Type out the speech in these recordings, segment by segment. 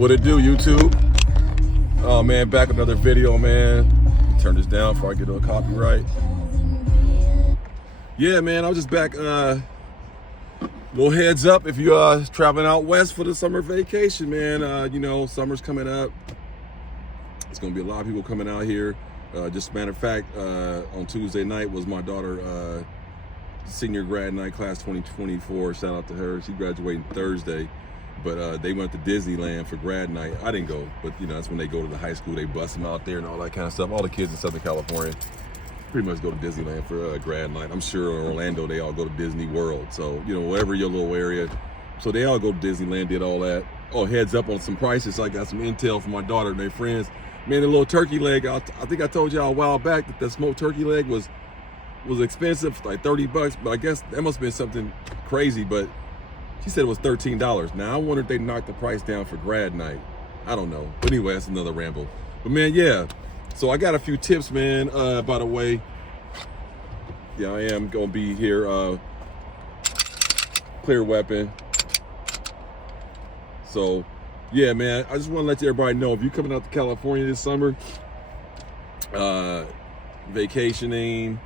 What it do, YouTube? Oh man, back with another video, man. Turn this down before I get a copyright. Yeah, man, I was just back. Little heads up if you traveling out west for the summer vacation, man. You know, summer's coming up. It's gonna be a lot of people coming out here. Just a matter of fact, on Tuesday night was my daughter senior grad night, class 2024. Shout out to her. She graduating Thursday. But they went to Disneyland for grad night. I didn't go, but you know, that's when they go to the high school, they bust them out there and all that kind of stuff. All the kids in Southern California pretty much go to Disneyland for grad night. I'm sure in Orlando, they all go to Disney World. So, you know, whatever your little area. So they all go to Disneyland, did all that. Oh, heads up on some prices. I got some intel from my daughter and their friends. Man, the little turkey leg, I think I told y'all a while back that the smoked turkey leg was expensive, like 30 bucks, but I guess that must have been something crazy, but she said it was $13. Now, I wonder if they knocked the price down for grad night. I don't know. But anyway, that's another ramble. But man, yeah. So I got a few tips, man, by the way. Yeah, I am going to be here. Clear weapon. So, yeah, man, I just want to let everybody know, if you're coming out to California this summer, vacationing,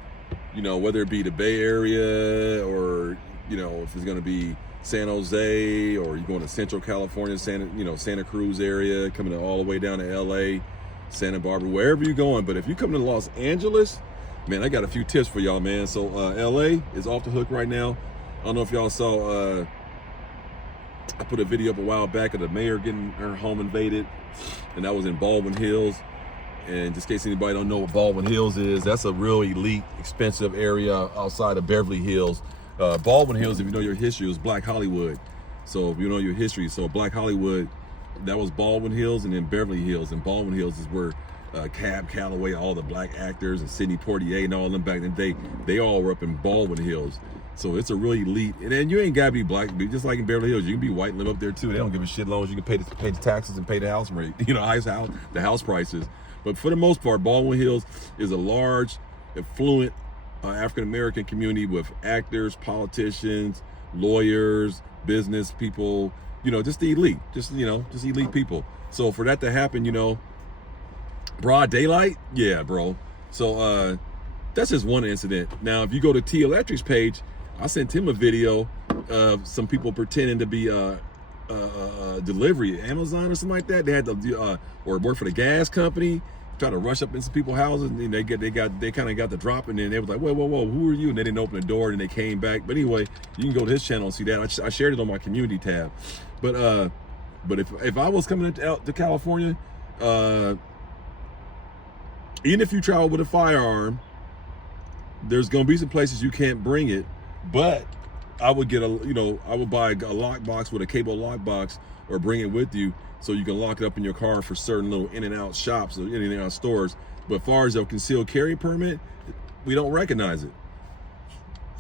you know, whether it be the Bay Area or, you know, if it's going to be San Jose, or you're going to Central California, Santa Cruz area, coming all the way down to LA, Santa Barbara, wherever you're going. But if you're coming to Los Angeles, man, I got a few tips for y'all, man. So LA is off the hook right now. I don't know if y'all saw, I put a video up a while back of the mayor getting her home invaded, and that was in Baldwin Hills. And just in case anybody don't know what Baldwin Hills is, that's a real elite, expensive area outside of Beverly Hills. Baldwin Hills, if you know your history, was Black Hollywood. So if you know your history, so Black Hollywood, that was Baldwin Hills, and then Beverly Hills. And Baldwin Hills is where Cab Calloway, all the black actors, and Sidney Poitier and all them back in the day, they all were up in Baldwin Hills. So it's a really elite, and then you ain't gotta be black, just like in Beverly Hills, you can be white and live up there too. They don't give a shit as long as you can pay the taxes and pay the house rate, you know, the house prices. But for the most part, Baldwin Hills is a large, affluent African-American community with actors, politicians, lawyers, business people, you know, just the elite, just elite people. So for that to happen, you know, broad daylight, yeah, bro. So that's just one incident. Now, if you go to T Electric's page, I sent him a video of some people pretending to be delivery, Amazon or something like that. They had to or work for the gas company, try to rush up into people's houses, and they kind of got the drop, and then they was like, whoa, who are you? And they didn't open the door, and they came back. But anyway, you can go to his channel and see that. I shared it on my community tab. But if I was coming out to California, even if you travel with a firearm, there's gonna be some places you can't bring it, but I would get I would buy a lockbox with a cable lockbox, or bring it with you so you can lock it up in your car for certain little in and out shops or in and out stores. But as far as a concealed carry permit, we don't recognize it.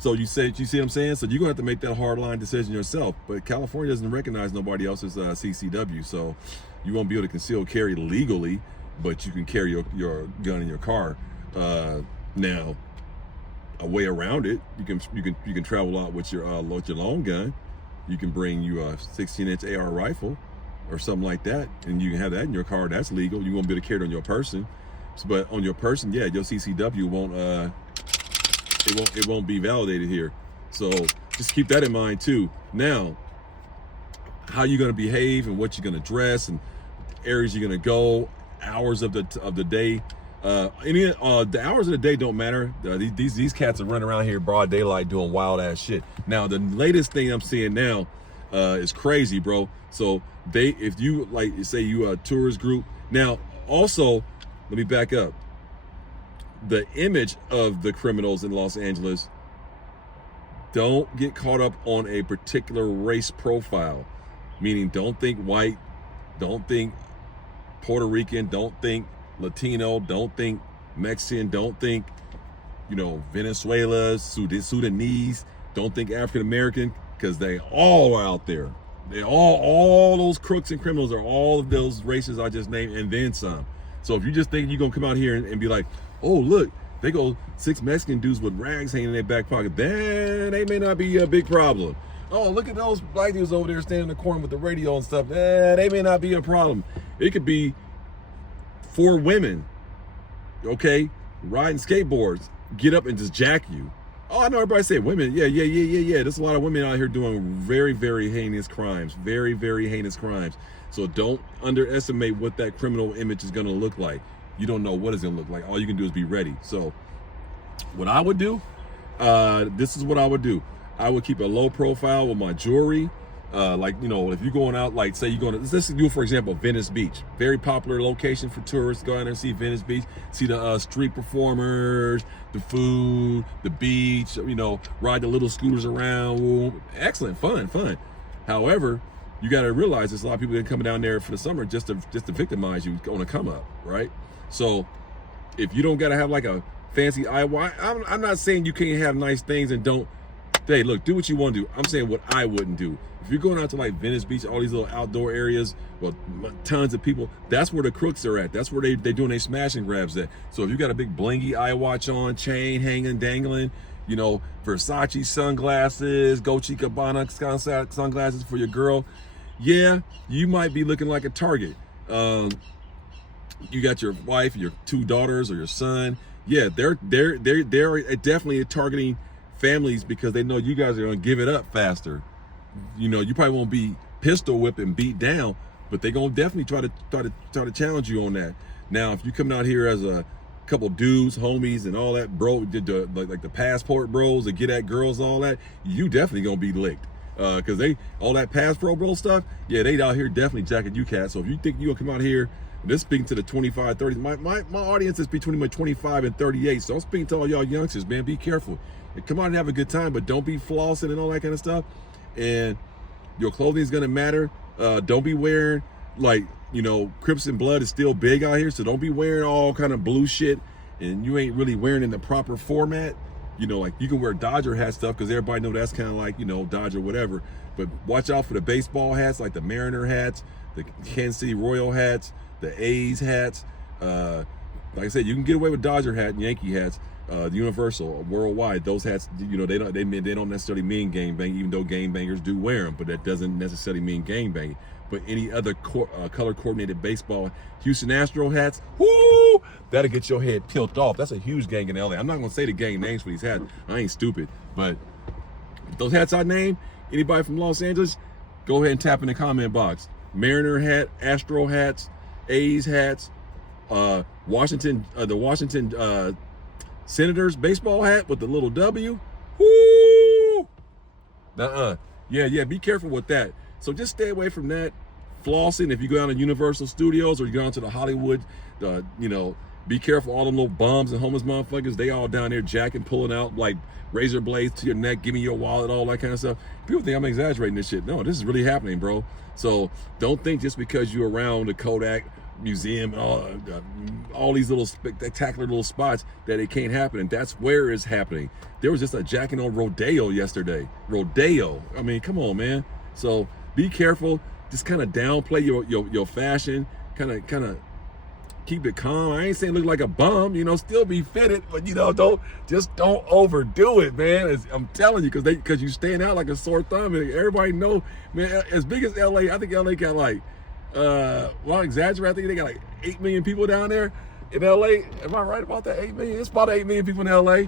So you see what I'm saying? So you're gonna have to make that hard line decision yourself. But California doesn't recognize nobody else's CCW, so you won't be able to conceal carry legally, but you can carry your gun in your car. Now, a way around it, you can travel out with your long gun. You can bring you a 16-inch AR rifle or something like that, and you can have that in your car. That's legal. You won't be able to carry it on your person. But on your person, yeah, your CCW won't be validated here. So just keep that in mind too. Now, how you're gonna behave and what you're gonna dress and areas you're gonna go, hours of the day. The hours of the day don't matter. These cats are running around here broad daylight doing wild ass shit. Now, the latest thing I'm seeing now is crazy, bro. So if you say you a tourist group. Now, also, let me back up. The image of the criminals in Los Angeles, don't get caught up on a particular race profile. Meaning, don't think white, don't think Puerto Rican, don't think Latino, don't think Mexican, don't think, Venezuela, Sudanese, don't think African American, because they all are out there. They all those crooks and criminals are all of those races I just named, and then some. So if you just think you're gonna come out here and be like, oh look, they go 6 Mexican dudes with rags hanging in their back pocket, then they may not be a big problem. Oh, look at those black dudes over there standing in the corner with the radio and stuff. They may not be a problem. It could be 4 women, okay, riding skateboards, get up and just jack you. Oh, I know everybody say women. Yeah. There's a lot of women out here doing very, very heinous crimes. Very, very heinous crimes. So don't underestimate what that criminal image is going to look like. You don't know what it's going to look like. All you can do is be ready. So what I would do, this is what I would do. I would keep a low profile with my jewelry. Like, you know, if you're going out, like say you're going to, let's do, for example, Venice Beach. Very popular location for tourists. Go out there and see Venice Beach. See the street performers, the food, the beach, you know, ride the little scooters around. Excellent, fun. However, you got to realize there's a lot of people that are coming down there for the summer just to victimize you on a come up, right? So if you don't got to have like a fancy I'm not saying you can't have nice things and don't. Hey, look, do what you want to do. I'm saying what I wouldn't do. If you're going out to like Venice Beach, all these little outdoor areas, well, tons of people, that's where the crooks are at. That's where they're doing their smash and grabs at. So if you got a big blingy iWatch on, chain hanging, dangling, you know, Versace sunglasses, Dolce & Gabbana sunglasses for your girl, yeah, you might be looking like a target. You got your wife, your 2 daughters, or your son. Yeah, they're definitely targeting families because they know you guys are gonna give it up faster. You know, you probably won't be pistol whipped and beat down, but they're gonna definitely try to challenge you on that. Now, if you come out here as a couple dudes, homies, and all that, bro, like the passport bros that get at girls, all that, you definitely gonna be licked. Cause they all that passport bro stuff, yeah, they out here definitely jacking you cats. So if you think you gonna come out here, this speaking to the 25, 30, my audience is between 25 and 38. So I'm speaking to all y'all youngsters, man, be careful. Come out and have a good time, but don't be flossing and all that kind of stuff. And your clothing is gonna matter. Don't be wearing, like, you know, Crips and Blood is still big out here, so don't be wearing all kind of blue shit and you ain't really wearing in the proper format. You know, like you can wear Dodger hat stuff because everybody know that's kind of like, you know, Dodger whatever. But watch out for the baseball hats, like the Mariner hats, the Kansas City Royal hats, the A's hats. Like I said, you can get away with Dodger hat and Yankee hats. The Universal, Worldwide, those hats, you know, they don't necessarily mean gangbang, even though gangbangers do wear them, but that doesn't necessarily mean gangbang. But any other color coordinated baseball, Houston Astro hats, whoo, that'll get your head tilt off. That's a huge gang in LA. I'm not gonna say the gang names for these hats. I ain't stupid, but those hats I named, anybody from Los Angeles, go ahead and tap in the comment box. Mariner hat, Astro hats, A's hats, the Washington Senators baseball hat with the little W. Woo! Yeah, be careful with that. So just stay away from that. Flossing, if you go down to Universal Studios or you go down to the Hollywood, you know, be careful. All them little bums and homeless motherfuckers, they all down there jacking, pulling out like razor blades to your neck, give me your wallet, all that kind of stuff. People think I'm exaggerating this shit. No, this is really happening, bro. So don't think just because you're around the Kodak Museum and all these little spectacular little spots that it can't happen, and that's where it's happening. There was just a jacking on Rodeo yesterday. Rodeo, I mean, come on, man. So be careful. Just kind of downplay your fashion. Kind of keep it calm. I ain't saying look like a bum, you know, still be fitted, but you know, don't overdo it, man. I'm telling you, because you stand out like a sore thumb, and everybody know, man. As big as LA, I think LA got like. Well, I exaggerate. I think they got like 8 million people down there in LA. Am I right about that? 8 million? It's about 8 million people in LA.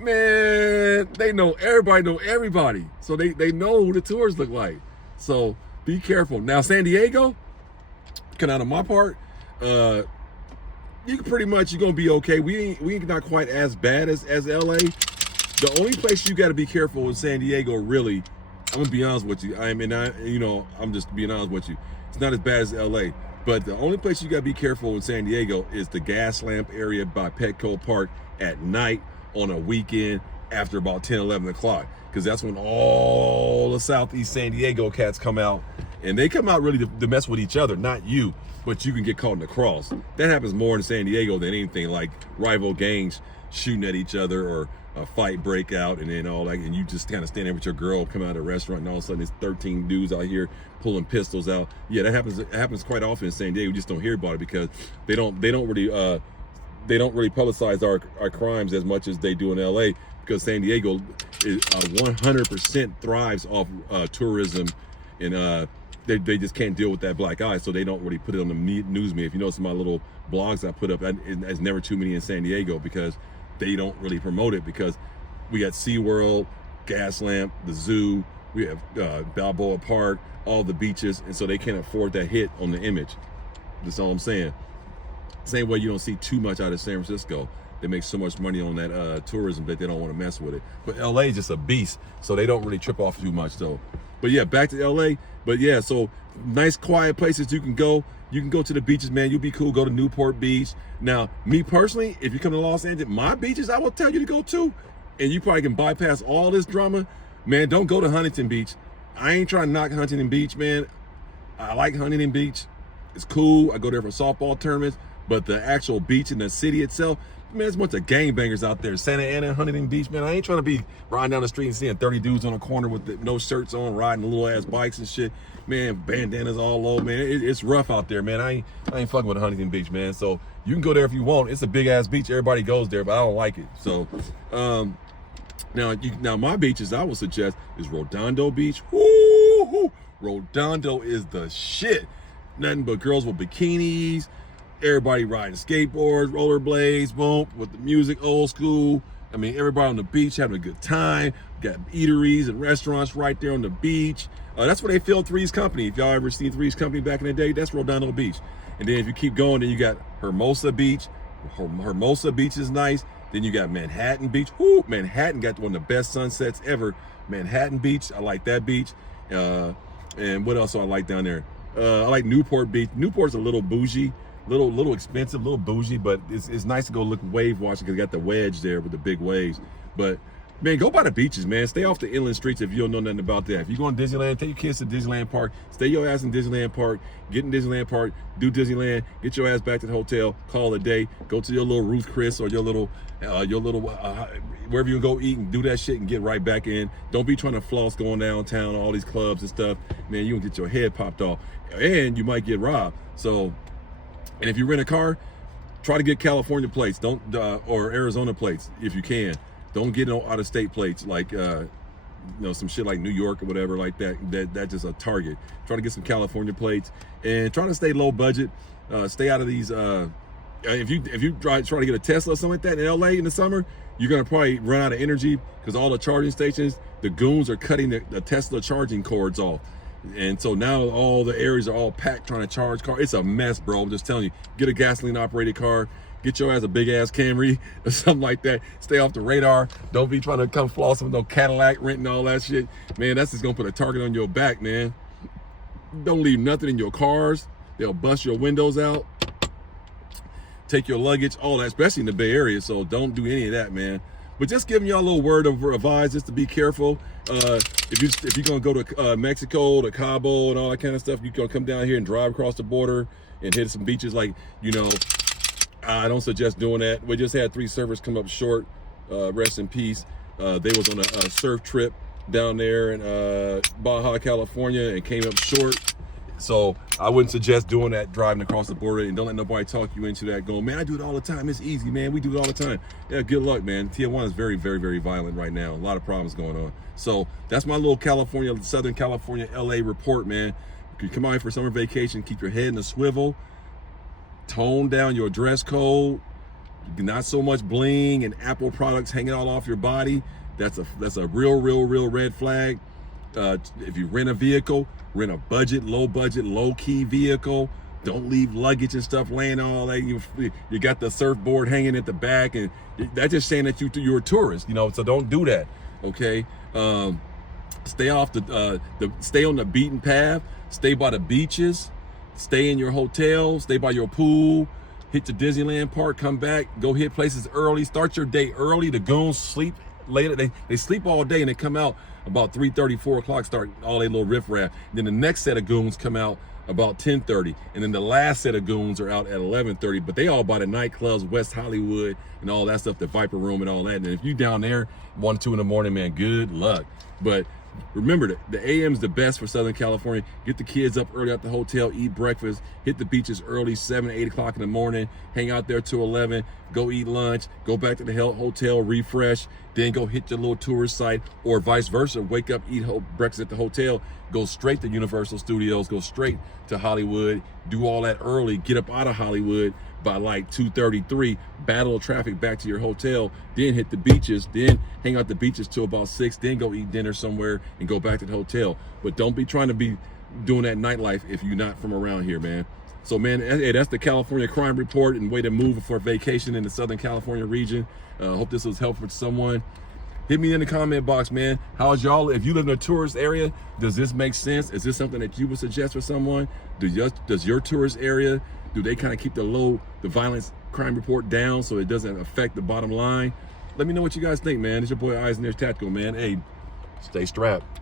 Man, they know everybody. So they know who the tourists look like. So be careful. Now, San Diego, kind of out of my part, you can pretty much, you're gonna be okay. We ain't not quite as bad as LA. The only place you got to be careful in San Diego, really, I'm gonna be honest with you. I'm just being honest with you. It's not as bad as LA, but the only place you gotta be careful in San Diego is the gas lamp area by Petco Park at night on a weekend after about 10, 11 o'clock. Because that's when all the Southeast San Diego cats come out, and they come out really to mess with each other, not you, but you can get caught in the cross. That happens more in San Diego than anything, like rival gangs shooting at each other or a fight break out and then all that, and you just kind of stand there with your girl, come out of a restaurant, and all of a sudden there's 13 dudes out here pulling pistols out. Yeah, that happens. It happens quite often in San Diego. We just don't hear about it because they don't really publicize our crimes as much as they do in LA. because San Diego is 100% thrives off tourism, and they just can't deal with that black eye, so they don't really put it on the news media. If you notice my little blogs I put up, there's never too many in San Diego because they don't really promote it, because we got SeaWorld, Gaslamp, the zoo, we have Balboa Park, all the beaches, and so they can't afford that hit on the image. That's all I'm saying. Same way you don't see too much out of San Francisco. They make so much money on that tourism that they don't want to mess with it. But LA is just a beast, so they don't really trip off too much though. But yeah, back to LA. But yeah, so nice quiet places you can go. You can go to the beaches, man. You'll be cool. Go to Newport Beach. Now, me personally, if you come to Los Angeles, my beaches I will tell you to go to, and you probably can bypass all this drama. Man, don't go to Huntington Beach. I ain't trying to knock Huntington Beach, man. I like Huntington Beach. It's cool. I go there for softball tournaments, but the actual beach in the city itself, man, there's a bunch of gangbangers out there. Santa Ana and Huntington Beach, man. I ain't trying to be riding down the street and seeing 30 dudes on a corner with no shirts on, riding little ass bikes and shit. Man, bandanas all over, man. It's rough out there, man. I ain't fucking with Huntington Beach, man. So you can go there if you want. It's a big ass beach. Everybody goes there, but I don't like it. So, now my beaches I would suggest is Redondo Beach. Woo! Redondo is the shit. Nothing but girls with bikinis. Everybody riding skateboards, rollerblades, boom, with the music, old school. I mean, everybody on the beach having a good time. Got eateries and restaurants right there on the beach. That's where they filmed Three's Company. If y'all ever seen Three's Company back in the day, that's Redondo Beach. And then if you keep going, then you got Hermosa Beach. Hermosa Beach is nice. Then you got Manhattan Beach. Woo, Manhattan got one of the best sunsets ever. Manhattan Beach, I like that beach. And what else do I like down there? I like Newport Beach. Newport's a little bougie, little expensive, little bougie, but it's nice to go look wave watching because you got the wedge there with the big waves. But man, go by the beaches, man. Stay off the inland streets if you don't know nothing about that. If you're going to Disneyland, take your kids to Disneyland Park. Stay your ass in Disneyland Park. Get in Disneyland Park. Do Disneyland. Get your ass back to the hotel. Call it a day. Go to your little Ruth Chris or your little wherever you go eat and do that shit and get right back in. Don't be trying to floss going downtown, all these clubs and stuff. Man, you can get your head popped off, and you might get robbed. So, and if you rent a car, try to get California plates. Don't or Arizona plates if you can. Don't get no out of state plates like some shit like New York or whatever like that. That's just a target. Try to get some California plates and try to stay low budget. Stay out of these. If you try to get a Tesla or something like that in LA in the summer, you're gonna probably run out of energy because all the charging stations, the goons are cutting the Tesla charging cords off. And so now all the areas are all packed trying to charge cars. It's a mess, bro. I'm just telling you. Get a gasoline operated car. Get your ass a big ass Camry or something like that. Stay off the radar. Don't be trying to come flossing with no Cadillac renting all that shit. Man, that's just gonna put a target on your back, man. Don't leave nothing in your cars. They'll bust your windows out. Take your luggage, all that, especially in the Bay Area. So don't do any of that, man. But just giving y'all a little word of advice, just to be careful. If you're gonna go to Mexico, to Cabo, and all that kind of stuff, you're gonna come down here and drive across the border and hit some beaches. Like, I don't suggest doing that. We just had 3 surfers come up short. Rest in peace. They was on a surf trip down there in Baja, California, and came up short. So I wouldn't suggest doing that, driving across the border, and don't let nobody talk you into that going, man, I do it all the time. It's easy, man. We do it all the time. Yeah, good luck, man. Tijuana is very, very, very violent right now. A lot of problems going on. So that's my little Southern California, LA report, man. You come out here for summer vacation, keep your head in a swivel, tone down your dress code, not so much bling and Apple products hanging all off your body. That's a real red flag. If you rent a vehicle, rent a low budget, low key vehicle. Don't leave luggage and stuff laying all that. You got the surfboard hanging at the back, and that's just saying that you're a tourist, so don't do that. Okay. Stay off stay on the beaten path, stay by the beaches, stay in your hotel, stay by your pool, hit the Disneyland Park, come back, go hit places early, start your day early. The goons sleep later. They sleep all day and they come out about 3:30, 4 o'clock, start all their little riffraff. Then the next set of goons come out about 10:30, and then the last set of goons are out at 11:30. But they all by the nightclubs, West Hollywood, and all that stuff, the Viper Room and all that. And if you down there 1, 2 in the morning, man, good luck. But remember that the AM's the best for Southern California. Get the kids up early at the hotel, eat breakfast, hit the beaches early, 7, 8 o'clock in the morning, hang out there till 11, go eat lunch, go back to the hotel, refresh, then go hit your little tourist site, or vice versa. Wake up, eat breakfast at the hotel, go straight to Universal Studios, go straight to Hollywood, do all that early, get up out of Hollywood by like 2:33, battle traffic back to your hotel, then hit the beaches, then hang out the beaches till about 6, then go eat dinner somewhere and go back to the hotel. But don't be trying to be doing that nightlife if you're not from around here, man. So, man, hey, that's the California Crime Report and way to move for vacation in the Southern California region. Hope this was helpful to someone. Hit me in the comment box, man. How's y'all? If you live in a tourist area, does this make sense? Is this something that you would suggest for someone? Does your tourist area, do they kind of keep the violence crime report down so it doesn't affect the bottom line? Let me know what you guys think, man. It's your boy Eyes and Ears Tactical, man. Hey, stay strapped.